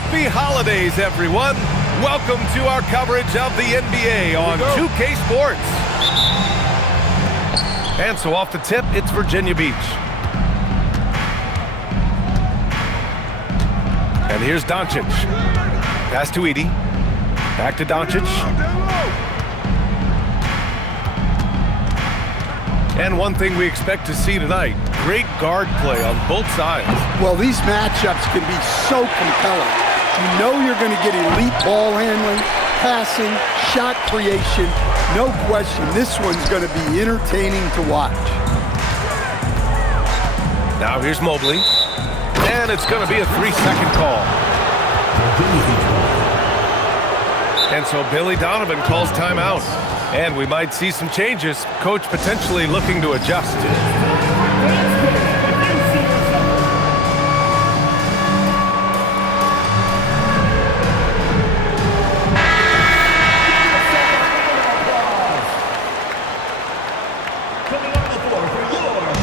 Happy holidays, everyone. Welcome to our coverage of the NBA on 2K Sports. And so off the tip, it's Virginia Beach. And here's Doncic. Pass to Edey. Back to Doncic. And one thing we expect to see tonight, great guard play on both sides. Well, these matchups can be so compelling. You know you're going to get elite ball handling, passing, shot creation. No question, this one's going to be entertaining to watch. Now here's Mobley. And it's going to be a 3-second call. And so Billy Donovan calls timeout. And we might see some changes. Coach potentially looking to adjust.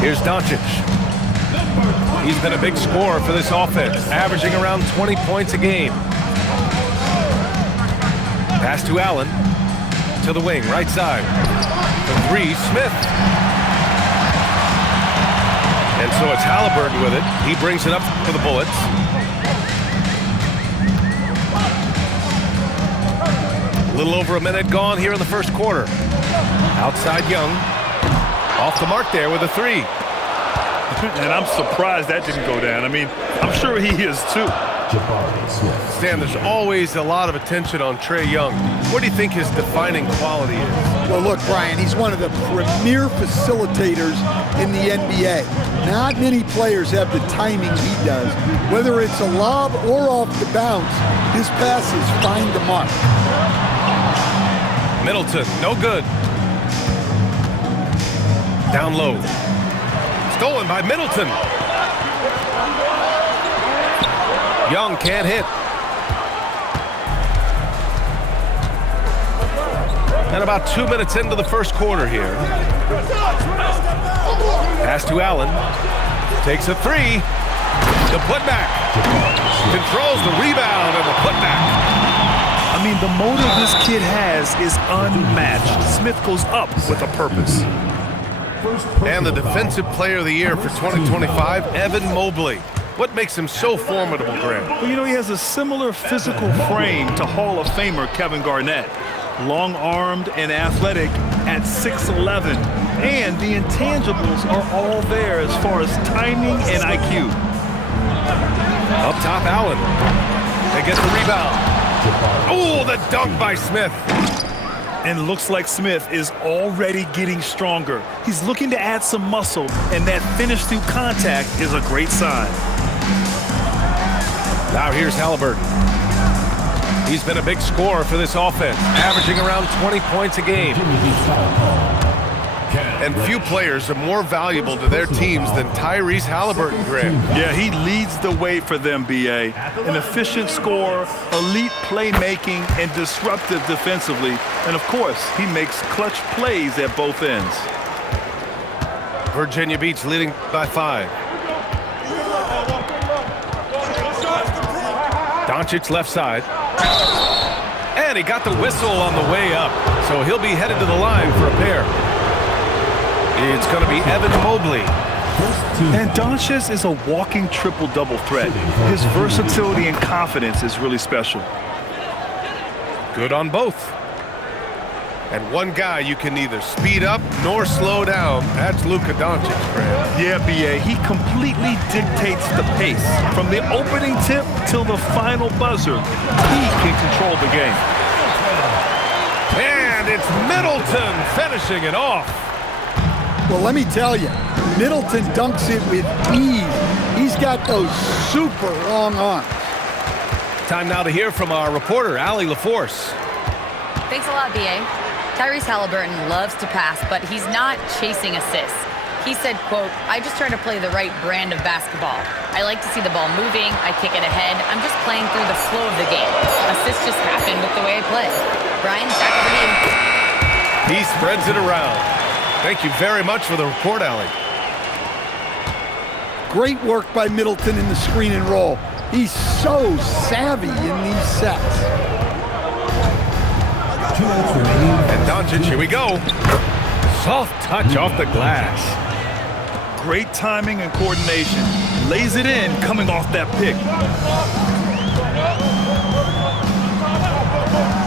Here's Doncic. He's been a big scorer for this offense, averaging around 20 points a game. Pass to Allen. To the wing, right side. The three, Smith. And so it's Halliburton with it. He brings it up for the Bullets. A little over a minute gone here in the first quarter. Outside Young. Off the mark there with a three. And I'm surprised that didn't go down. I mean, I'm sure he is too. Stan, there's always a lot of attention on Trae Young. What do you think his defining quality is? Well, look, Brian, he's one of the premier facilitators in the NBA. Not many players have the timing he does. Whether it's a lob or off the bounce, his passes find the mark. Middleton, no good. Down low. Stolen by Middleton. Young can't hit. And about 2 minutes into the first quarter here. Pass to Allen. Takes a three. The putback. Controls the rebound and the putback. I mean, the motive this kid has is unmatched. Smith goes up with a purpose. And the Defensive Player of the Year for 2025, Evan Mobley. What makes him so formidable, Grant? Well, you know, he has a similar physical frame to Hall of Famer Kevin Garnett. Long-armed and athletic at 6'11". And the intangibles are all there as far as timing and IQ. Up top, Allen. They get the rebound. Oh, the dunk by Smith. And looks like Smith is already getting stronger. He's looking to add some muscle, and that finish through contact is a great sign. Now here's Halliburton. He's been a big scorer for this offense, averaging around 20 points a game. And few players are more valuable to their teams than Tyrese Halliburton, Grant. Yeah, he leads the way for them, B.A. An efficient scorer, elite playmaking, and disruptive defensively. And, of course, he makes clutch plays at both ends. Virginia Beach leading by 5. Doncic left side. And he got the whistle on the way up. So he'll be headed to the line for a pair. It's going to be Evan Mobley. And Doncic is a walking triple-double threat. His versatility and confidence is really special. Good on both. And one guy you can neither speed up nor slow down. That's Luka Doncic, Grant. Yeah, B.A. He completely dictates the pace. From the opening tip till the final buzzer, he can control the game. And it's Middleton finishing it off. Well, let me tell you, Middleton dunks it with ease. He's got those super long arms. Time now to hear from our reporter, Allie LaForce. Thanks a lot, B.A. Tyrese Halliburton loves to pass, but he's not chasing assists. He said, quote, "I just try to play the right brand of basketball. I like to see the ball moving. I kick it ahead. I'm just playing through the flow of the game. Assists just happen with the way I play." Brian, back over to you. He spreads it around. Thank you very much for the report, Allie. Great work by Middleton in the screen and roll. He's so savvy in these sets. And Doncic, here we go. Soft touch off the glass. Great timing and coordination. Lays it in coming off that pick.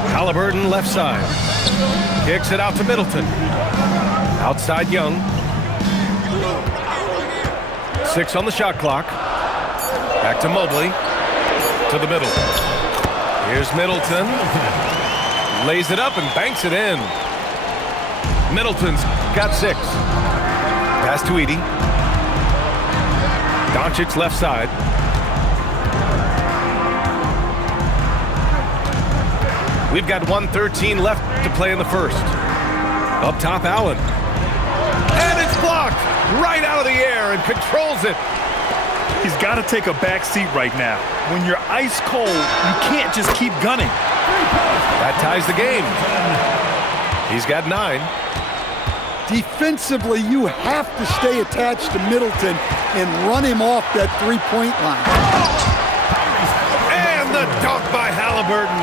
Halliburton left side. Kicks it out to Middleton. Outside Young. 6 on the shot clock. Back to Mobley. To the middle. Here's Middleton. Lays it up and banks it in. Middleton's got 6. Pass to Edey. Doncic left side. We've got 1:13 left to play in the first. Up top, Allen. And it's blocked right out of the air and controls it. He's got to take a back seat right now. When you're ice cold, you can't just keep gunning. That ties the game. He's got 9. Defensively, you have to stay attached to Middleton and run him off that three-point line. And the dunk by Halliburton.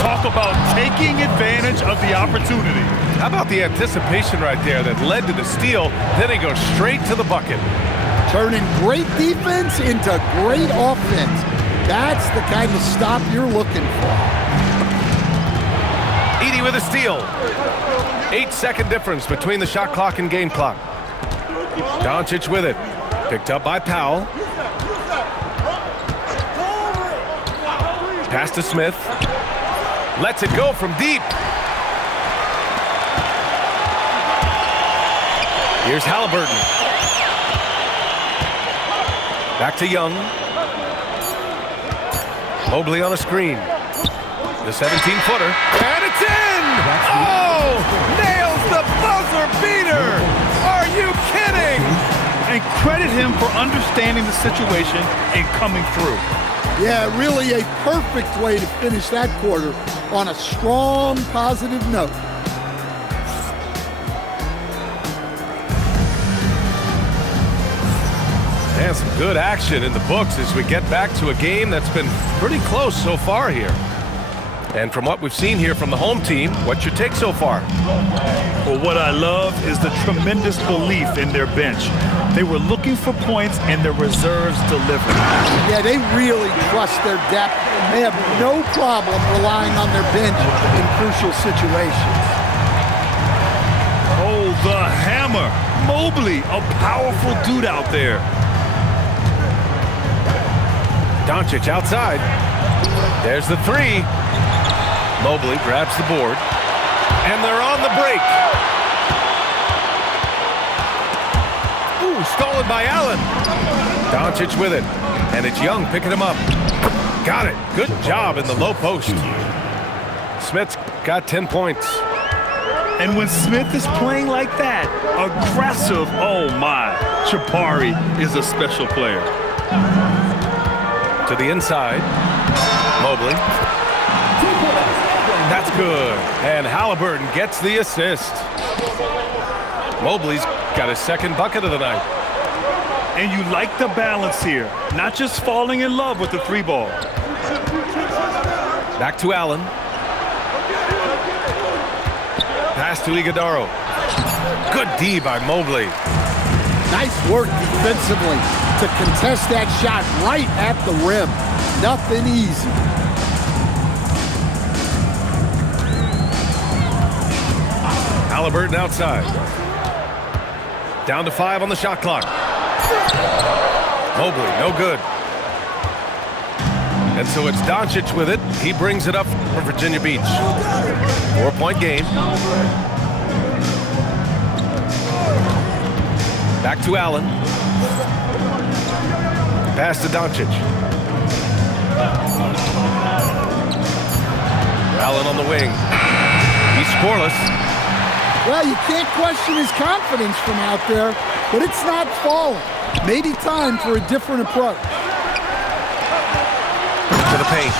Talk about taking advantage of the opportunity. How about the anticipation right there that led to the steal? Then he goes straight to the bucket. Turning great defense into great offense. That's the kind of stop you're looking for. Edey with a steal. 8-second difference between the shot clock and game clock. Doncic with it. Picked up by Powell. Pass to Smith. Lets it go from deep. Here's Halliburton. Back to Young. Mobley on a screen. The 17-footer. And it's in! Oh! Nails the buzzer beater! Are you kidding? And credit him for understanding the situation and coming through. Yeah, really a perfect way to finish that quarter on a strong, positive note. And some good action in the books as we get back to a game that's been pretty close so far here. And from what we've seen here from the home team, what's your take so far? Well, what I love is the tremendous belief in their bench. They were looking for points and their reserves delivered. Yeah, they really trust their depth. They have no problem relying on their bench in crucial situations. Oh, the hammer. Mobley, a powerful dude out there. Doncic outside. There's the 3. Mobley grabs the board. And they're on the break. Ooh, stolen by Allen. Doncic with it. And it's Young picking him up. Got it. Good job in the low post. Smith's got 10 points. And when Smith is playing like that, aggressive, oh my, Jabari is a special player. To the inside. Mobley. That's good. And Halliburton gets the assist. Mobley's got his second bucket of the night. And you like the balance here. Not just falling in love with the 3 ball. Back to Allen. Pass to Iguodala. Good D by Mobley. Nice work defensively to contest that shot right at the rim. Nothing easy. Halliburton outside. Down to 5 on the shot clock. Mobley, no good. And so it's Doncic with it. He brings it up for Virginia Beach. 4-point game. Back to Allen. Pass to Doncic. Allen on the wing. He's scoreless. Well, you can't question his confidence from out there, but it's not falling. Maybe time for a different approach. To the paint.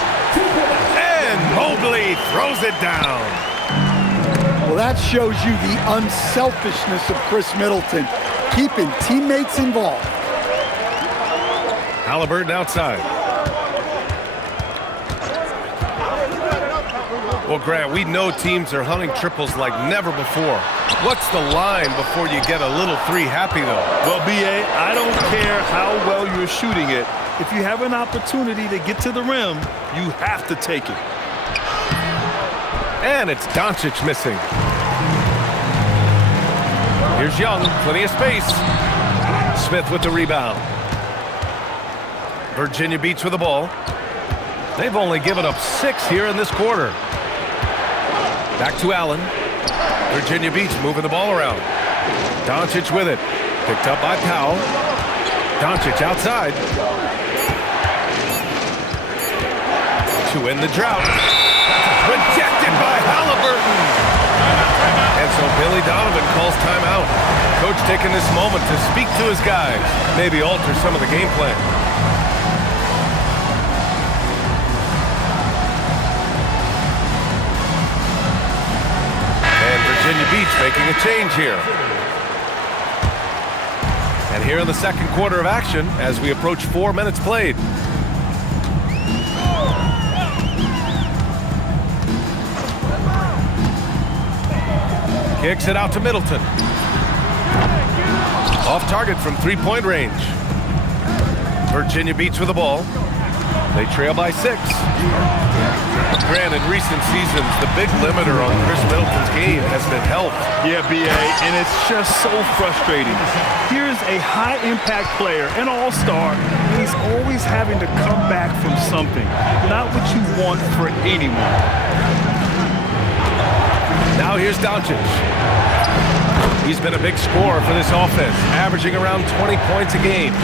And Mobley throws it down. Well, that shows you the unselfishness of Chris Middleton, keeping teammates involved. Halliburton outside. Well, Grant, we know teams are hunting triples like never before. What's the line before you get a little three happy, though? Well, B.A., I don't care how well you're shooting it. If you have an opportunity to get to the rim, you have to take it. And it's Doncic missing. Here's Young, plenty of space. Smith with the rebound. Virginia beats with the ball. They've only given up 6 here in this quarter. Back to Allen. Virginia Beach moving the ball around. Doncic with it. Picked up by Powell. Doncic outside. To end the drought. Rejected by Halliburton. And so Billy Donovan calls timeout. Coach taking this moment to speak to his guys. Maybe alter some of the game plan. Virginia Beach making a change here. And here in the second quarter of action as we approach 4 minutes played. Kicks it out to Middleton. Off target from three-point range. Virginia Beach with the ball. They trail by 6. Grant, in recent seasons, the big limiter on Chris Middleton's game has been health. Yeah, B.A., and it's just so frustrating. Here's a high-impact player, an all-star, and he's always having to come back from something. Not what you want for anyone. Now here's Doncic. He's been a big scorer for this offense, averaging around 20 points a game.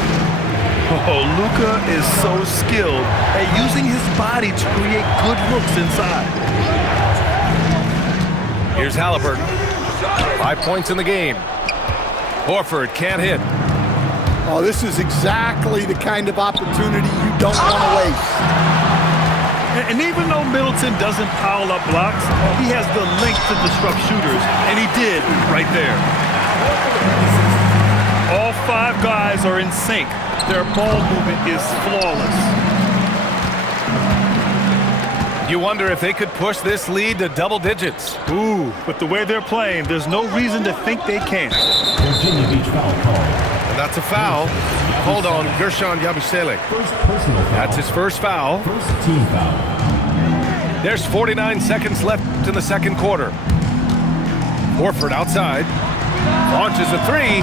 Oh, Luka is so skilled at using his body to create good looks inside. Here's Halliburton. 5 points in the game. Horford can't hit. Oh, this is exactly the kind of opportunity you don't want to waste. And even though Middleton doesn't pile up blocks, he has the length to disrupt shooters, and he did right there. All 5 guys are in sync. Their ball movement is flawless. You wonder if they could push this lead to double digits. Ooh, but the way they're playing, there's no reason to think they can't. Virginia Beach foul call. And that's a foul. Hold on, Guerschon Yabusele. First personal foul. That's his first foul. First team foul. There's 49 seconds left in the second quarter. Horford outside. Launches a 3.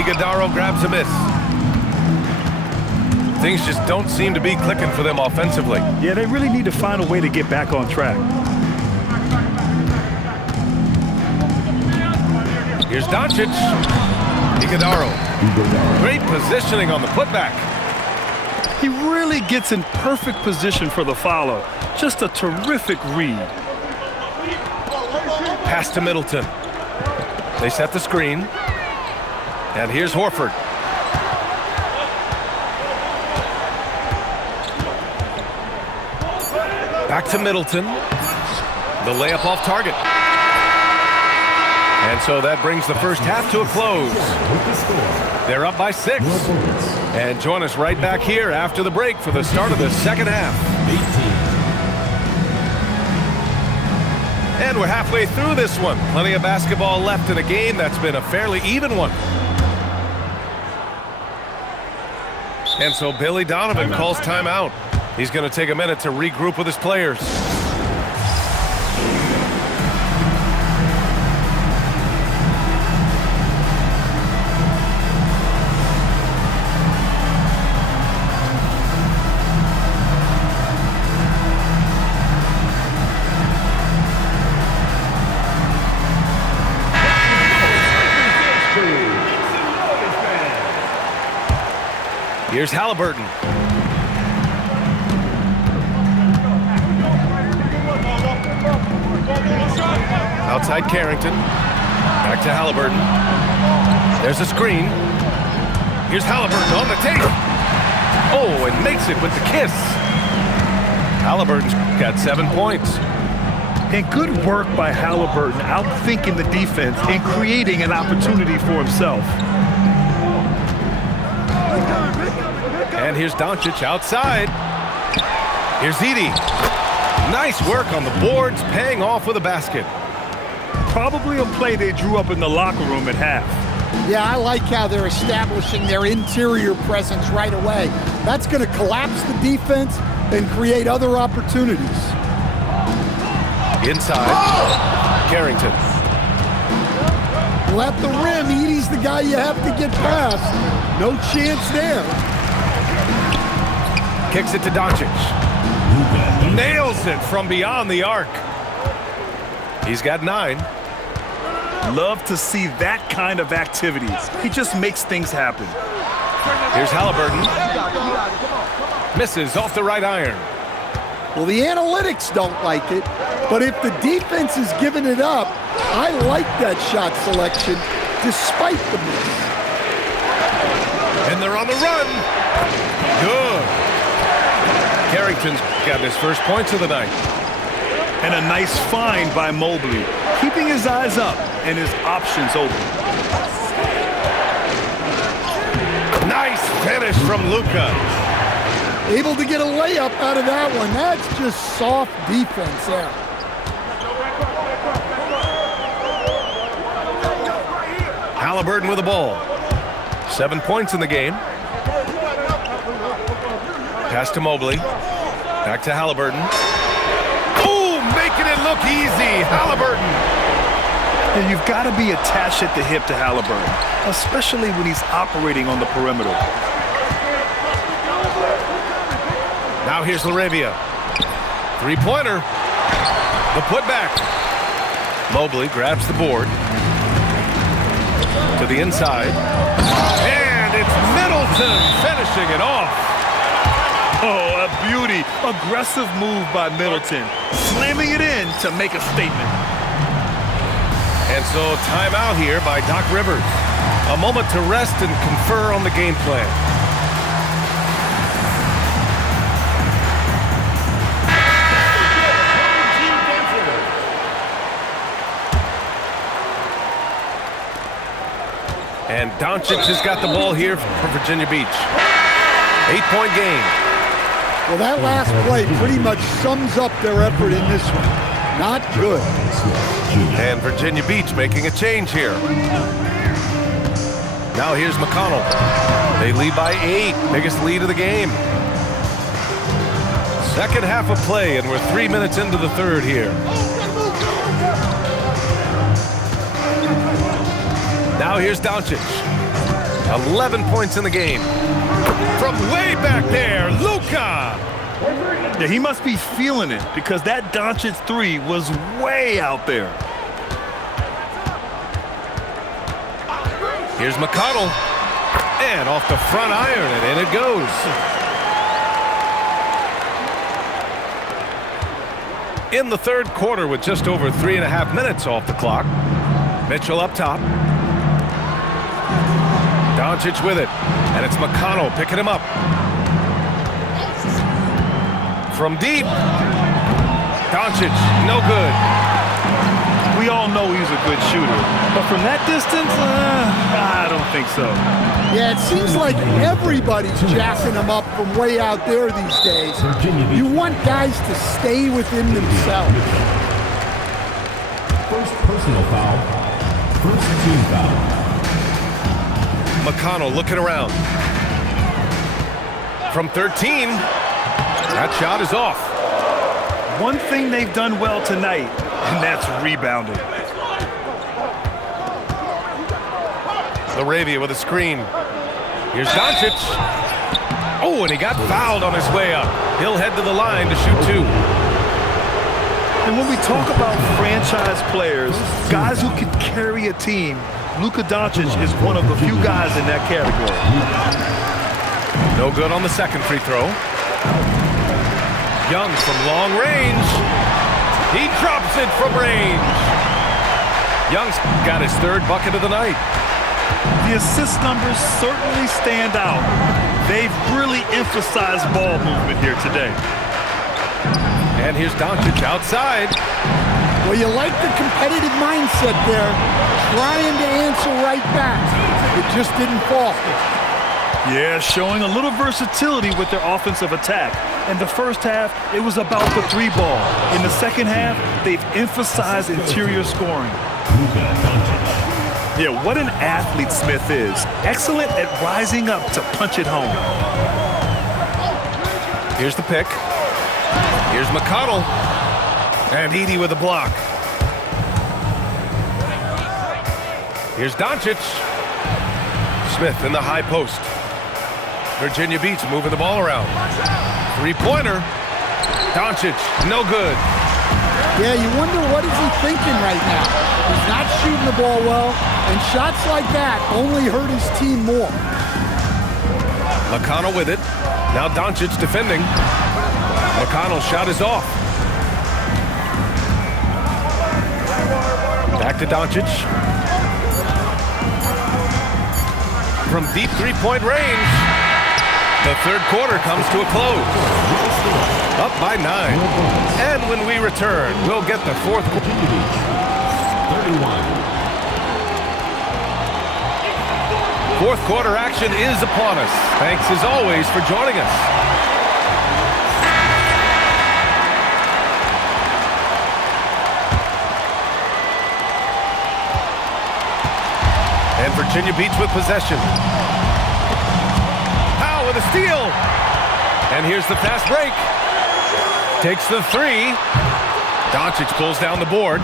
Iguodaro grabs a miss. Things just don't seem to be clicking for them offensively. Yeah, they really need to find a way to get back on track. Here's Doncic. Iguodaro. Great positioning on the putback. He really gets in perfect position for the follow. Just a terrific read. Pass to Middleton. They set the screen. And here's Horford. Back to Middleton. The layup off target. And so that brings the first half to a close. They're up by 6. And join us right back here after the break for the start of the second half. And we're halfway through this one. Plenty of basketball left in a game that's been a fairly even one. And so Billy Donovan calls timeout. He's going to take a minute to regroup with his players. Here's Halliburton. Outside Carrington. Back to Halliburton. There's a screen. Here's Halliburton on the tape. Oh, and makes it with the kiss. Halliburton's got 7 points. And good work by Halliburton, outthinking the defense and creating an opportunity for himself. And here's Doncic outside. Here's Edey. Nice work on the boards, paying off with a basket. Probably a play they drew up in the locker room at half. Yeah, I like how they're establishing their interior presence right away. That's going to collapse the defense and create other opportunities. Inside, Carrington. Well, at the rim, Edey's the guy you have to get past. No chance there. Kicks it to Doncic. Nails it from beyond the arc. He's got 9. Love to see that kind of activity. He just makes things happen. Here's Halliburton. Misses off the right iron. Well, the analytics don't like it, but if the defense is giving it up, I like that shot selection despite the miss. And they're on the run. Good. Carrington's got his first points of the night. And a nice find by Mobley, keeping his eyes up and his options open. Nice finish from Luka. Able to get a layup out of that one. That's just soft defense there. Halliburton with the ball. 7 points in the game. Pass to Mobley. Back to Halliburton. Oh, making it look easy. Halliburton. And you've got to be attached at the hip to Halliburton, especially when he's operating on the perimeter. Now here's LaRavia. Three-pointer. The putback. Mobley grabs the board. To the inside. And it's Middleton finishing it off. Oh, a beauty. Aggressive move by Middleton. Slamming it in to make a statement. And so timeout here by Doc Rivers. A moment to rest and confer on the game plan. And Doncic has got the ball here for Virginia Beach. 8-point game. Well, that last play pretty much sums up their effort in this one. Not good. And Virginia Beach making a change here. Now here's McConnell. They lead by 8. Biggest lead of the game. Second half of play, and we're 3 minutes into the third here. Now here's Doncic. 11 points in the game. From way back there, Luka. Yeah, he must be feeling it because that Doncic 3 was way out there. Here's McConnell. And off the front iron, and in it goes. In the third quarter with just over 3.5 minutes off the clock. Mitchell up top. Doncic with it, and it's McConnell picking him up. From deep, Doncic, no good. We all know he's a good shooter, but from that distance, I don't think so. Yeah, it seems like everybody's jacking him up from way out there these days. You want guys to stay within themselves. First personal foul. First team foul. McConnell looking around. From 13, that shot is off. One thing they've done well tonight, and that's rebounding. LaRavia with a screen. Here's Doncic. Oh, and he got fouled on his way up. He'll head to the line to shoot 2. And when we talk about franchise players, guys who can carry a team, Luka Doncic is one of the few guys in that category. No good on the second free throw. Young from long range. He drops it from range. Young's got his third bucket of the night. The assist numbers certainly stand out. They've really emphasized ball movement here today. And here's Doncic outside. Well, you like the competitive mindset there, trying to answer right back. It just didn't fall. Yeah, showing a little versatility with their offensive attack. In the first half, it was about the three ball. In the second half, they've emphasized interior scoring. Yeah, what an athlete Smith is. Excellent at rising up to punch it home. Here's the pick. Here's McConnell. And Edey with a block. Here's Doncic. Smith in the high post. Virginia Beach moving the ball around. Three-pointer. Doncic, no good. Yeah, you wonder what is he thinking right now. He's not shooting the ball well, and shots like that only hurt his team more. McConnell with it. Now Doncic defending. McConnell's shot is off. Back to Doncic. From deep three-point range. The third quarter comes to a close. Up by 9. And when we return, we'll get the fourth quarter. 31. Fourth quarter action is upon us. Thanks as always for joining us. And Virginia Beach with possession. Powell with a steal. And here's the fast break. Takes the three. Doncic pulls down the board.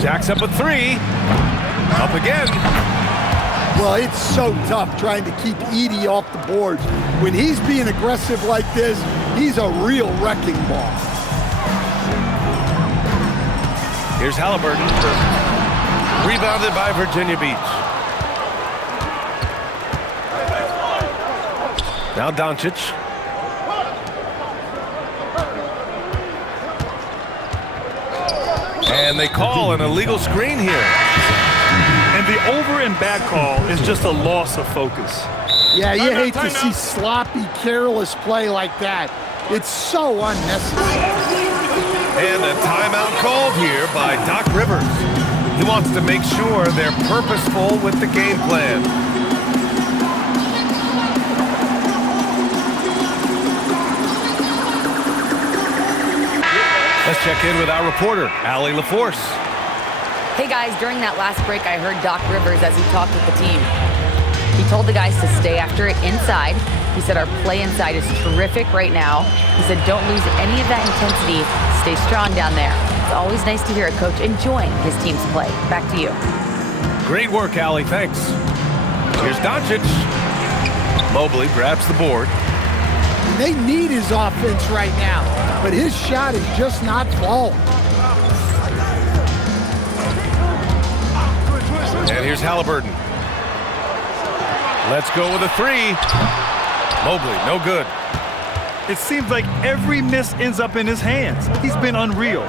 Jacks up a three. Up again. Well, it's so tough trying to keep Edey off the boards. When he's being aggressive like this, he's a real wrecking ball. Here's Halliburton. Rebounded by Virginia Beach. Now Doncic. And they call an illegal screen here. And the over and back call is just a loss of focus. Yeah, you hate to see sloppy, careless play like that. It's so unnecessary. And a timeout called here by Doc Rivers. He wants to make sure they're purposeful with the game plan. Let's check in with our reporter, Allie LaForce. Hey guys, during that last break, I heard Doc Rivers as he talked with the team. He told the guys to stay after it inside. He said our play inside is terrific right now. He said don't lose any of that intensity. Stay strong down there. It's always nice to hear a coach enjoying his team's play. Back to you. Great work, Allie. Thanks. Here's Doncic. Mobley grabs the board. They need his offense right now, but his shot is just not falling. And here's Halliburton. Let's go with a three. Mobley, no good. It seems like every miss ends up in his hands. He's been unreal.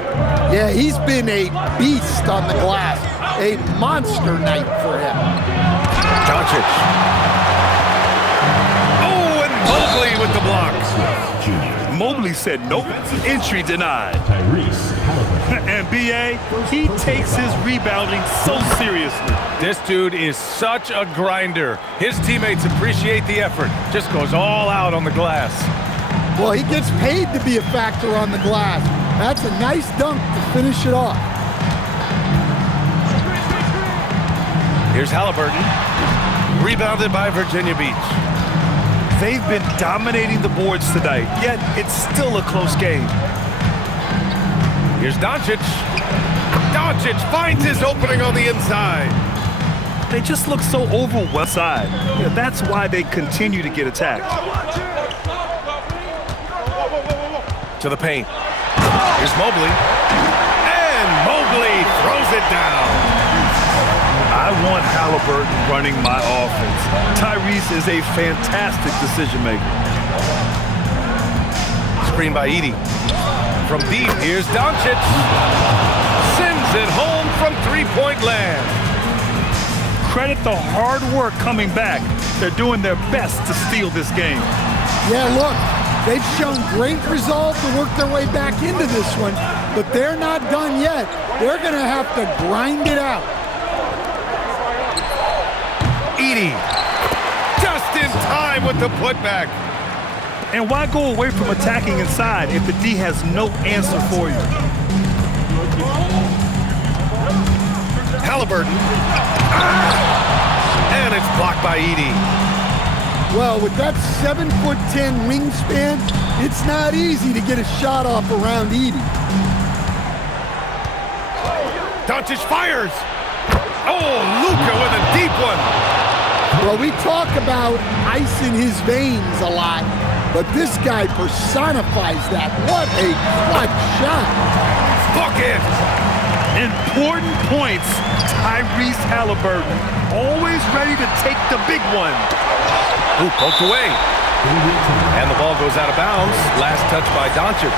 Yeah, he's been a beast on the glass. A monster night for him. Doncic. Oh, and Mobley with the block. Mobley said nope. Entry denied. Tyrese Halliburton. And B.A., he takes his rebounding so seriously. This dude is such a grinder. His teammates appreciate the effort. Just goes all out on the glass. Well, he gets paid to be a factor on the glass. That's a nice dunk to finish it off. Here's Halliburton. Rebounded by Virginia Beach. They've been dominating the boards tonight, yet it's still a close game. Here's Doncic. Doncic finds his opening on the inside. They just look so overwhelmed. Yeah, that's why they continue to get attacked. To the paint. Here's Mobley. And Mobley throws it down. I want Halliburton running my offense. Tyrese is a fantastic decision maker. Screen by Edey. From deep, here's Doncic. Sends it home from three-point land. Credit the hard work coming back. They're doing their best to steal this game. Yeah, look, they've shown great resolve to work their way back into this one, but they're not done yet. They're going to have to grind it out. Edey, just in time with the putback. And why go away from attacking inside if the D has no answer for you? Halliburton. And it's blocked by Edey. Well, with that 7'10" wingspan, it's not easy to get a shot off around Edey. Doncic fires. Oh, Luka with a deep one. Well, we talk about ice in his veins a lot, but this guy personifies that. What a clutch shot. Book it. Important points, Tyrese Halliburton. Always ready to take the big one. Ooh, poked away. And the ball goes out of bounds. Last touch by Doncic.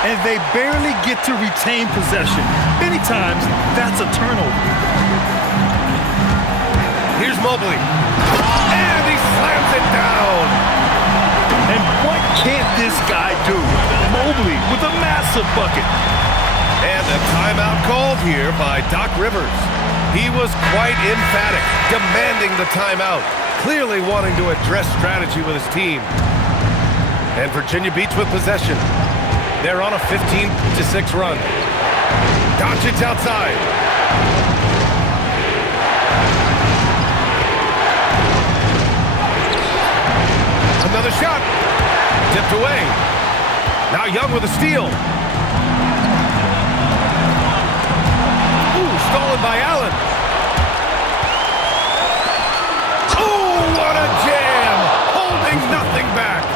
And they barely get to retain possession. Many times, that's a turnover. Here's Mobley. And he slams it down. And what can't this guy do? Mobley with a massive bucket. And a timeout called here by Doc Rivers. He was quite emphatic, demanding the timeout, clearly wanting to address strategy with his team. And Virginia Beach with possession. They're on a 15-6 run. Doncic outside. Another shot. Tipped away. Now Young with a steal. Ooh, stolen by Allen. Ooh, what a jam. Holding nothing back.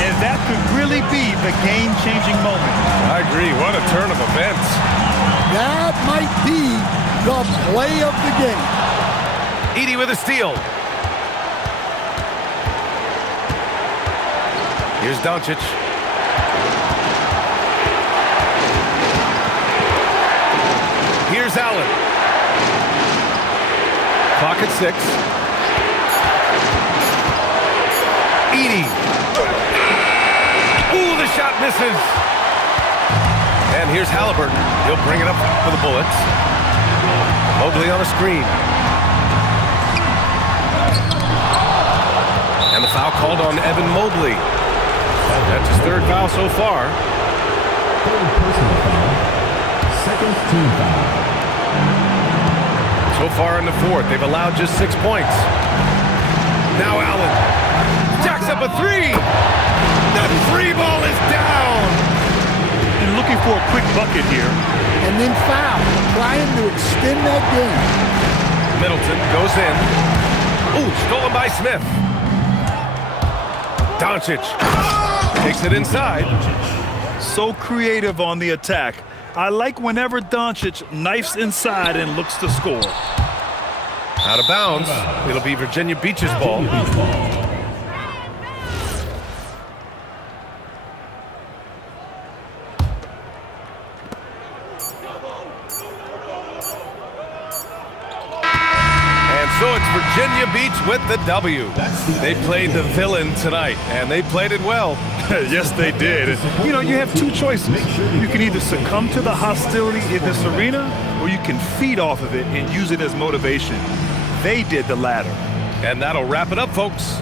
And that could really be the game-changing moment. I agree. What a turn of events. That might be the play of the game. Edey with a steal. Here's Doncic. Here's Allen. Clock at 6. Edey. Ooh, the shot misses. And here's Halliburton. He'll bring it up for the Bullets. Mobley on a screen. And the foul called on Evan Mobley. That's his third foul so far. Third personal foul. Second team foul. So far in the fourth, they've allowed just 6 points. Now Allen jacks up a three. The three ball is down. And looking for a quick bucket here. And then foul, trying to extend that game. Middleton goes in. Ooh, stolen by Smith. Doncic takes it inside. So creative on the attack. I like whenever Doncic knifes inside and looks to score. Out of bounds. It'll be Virginia Beach's ball. So it's Virginia Beach with the W. They played the villain tonight, and they played it well. Yes, they did. You know, you have two choices. You can either succumb to the hostility in this arena, or you can feed off of it and use it as motivation. They did the latter. And that'll wrap it up, folks.